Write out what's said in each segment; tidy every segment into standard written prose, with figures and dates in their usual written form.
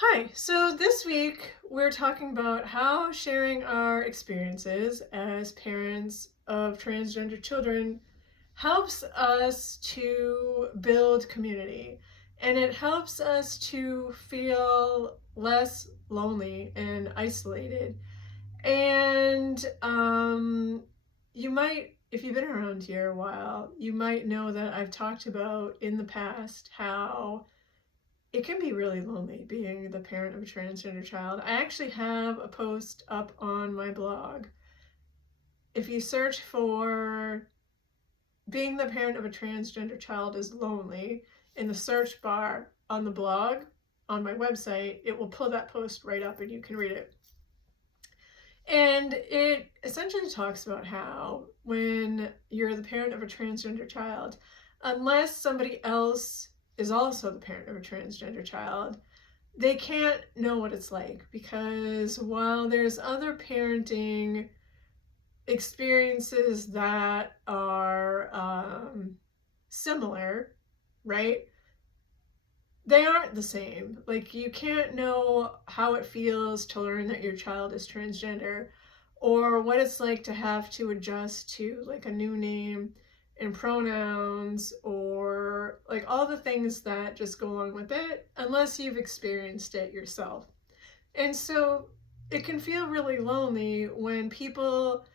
Hi, so this week we're talking about how sharing our experiences as parents of transgender children helps us to build community, and it helps us to feel less lonely and isolated. And you might, if you've been around here a while, you might know that I've talked about in the past how it can be really lonely being the parent of a transgender child. I actually have a post up on my blog. If you search for being the parent of a transgender child is lonely in the search bar on the blog on my website, it will pull that post right up and you can read it. And it essentially talks about how when you're the parent of a transgender child, unless somebody else is also the parent of a transgender child, they can't know what it's like, because while there's other parenting experiences that are similar, right? They aren't the same. Like, you can't know how it feels to learn that your child is transgender, or what it's like to have to adjust to like a new name and pronouns, or like all the things that just go along with it, unless you've experienced it yourself. And so it can feel really lonely when people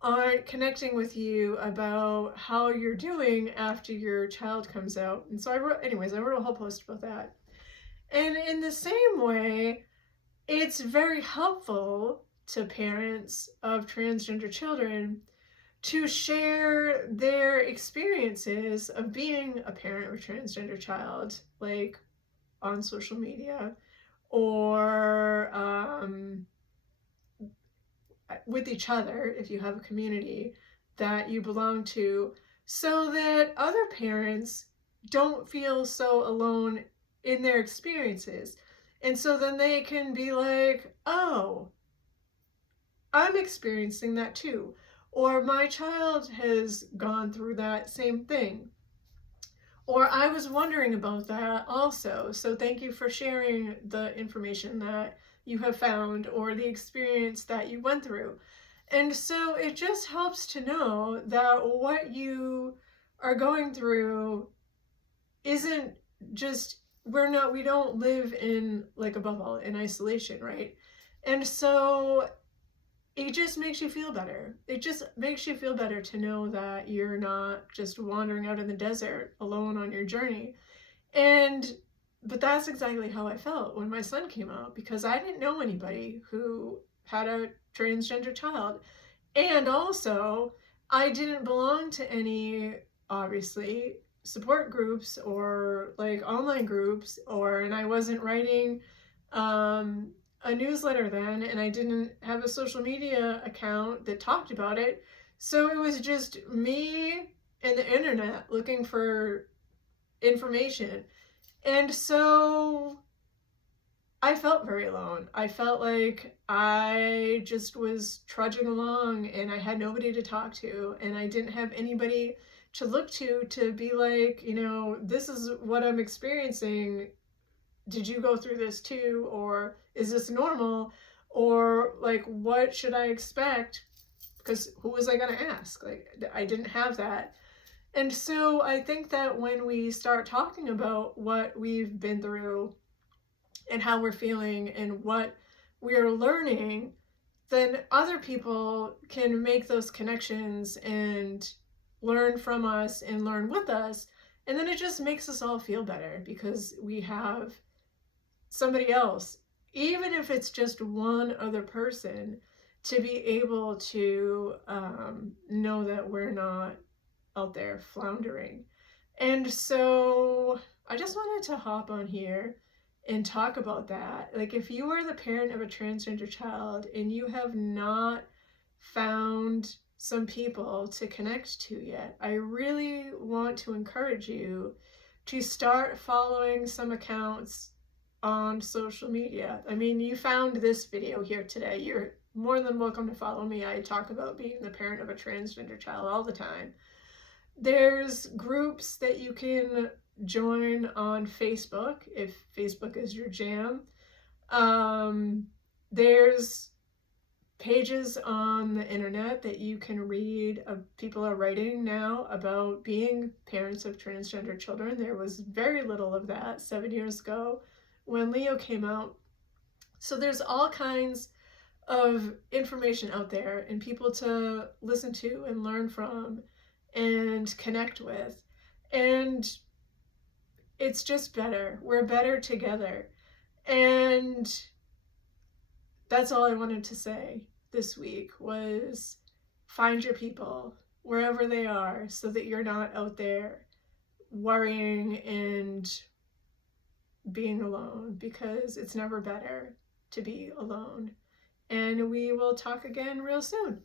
aren't connecting with you about how you're doing after your child comes out. And so I wrote a whole post about that. And in the same way, it's very helpful to parents of transgender children to share their experiences of being a parent of a transgender child, like on social media, or with each other if you have a community that you belong to, so that other parents don't feel so alone in their experiences. And so then they can be like, oh, I'm experiencing that too. Or my child has gone through that same thing. Or I was wondering about that also. So thank you for sharing the information that you have found or the experience that you went through. And so it just helps to know that what you are going through isn't just, we don't live in like a bubble in isolation, right? And so it just makes you feel better. It just makes you feel better to know that you're not just wandering out in the desert alone on your journey. And but that's exactly how I felt when my son came out, because I didn't know anybody who had a transgender child. And also, I didn't belong to any, obviously, support groups or like online groups, and I wasn't writing um, a newsletter then, and I didn't have a social media account that talked about it. So it was just me and the internet looking for information. And so I felt very alone. I felt like I just was trudging along and I had nobody to talk to, and I didn't have anybody to look to be like, this is what I'm experiencing. Did you go through this too? Or is this normal? Or like, what should I expect? Because who was I going to ask? Like, I didn't have that. And so I think that when we start talking about what we've been through and how we're feeling and what we're learning, then other people can make those connections and learn from us and learn with us. And then it just makes us all feel better because we have somebody else, even if it's just one other person, to be able to know that we're not out there floundering. And so I just wanted to hop on here and talk about that. Like, if you are the parent of a transgender child and you have not found some people to connect to yet, I really want to encourage you to start following some accounts on social media. I mean, you found this video here today. You're more than welcome to follow me. I talk about being the parent of a transgender child all the time. There's groups that you can join on Facebook if Facebook is your jam. There's pages on the internet that you can read. People are writing now about being parents of transgender children. There was very little of that 7 years ago when Leo came out. So there's all kinds of information out there and people to listen to and learn from and connect with. And it's just better. We're better together. And that's all I wanted to say this week was find your people wherever they are so that you're not out there worrying and being alone, because it's never better to be alone. And we will talk again real soon.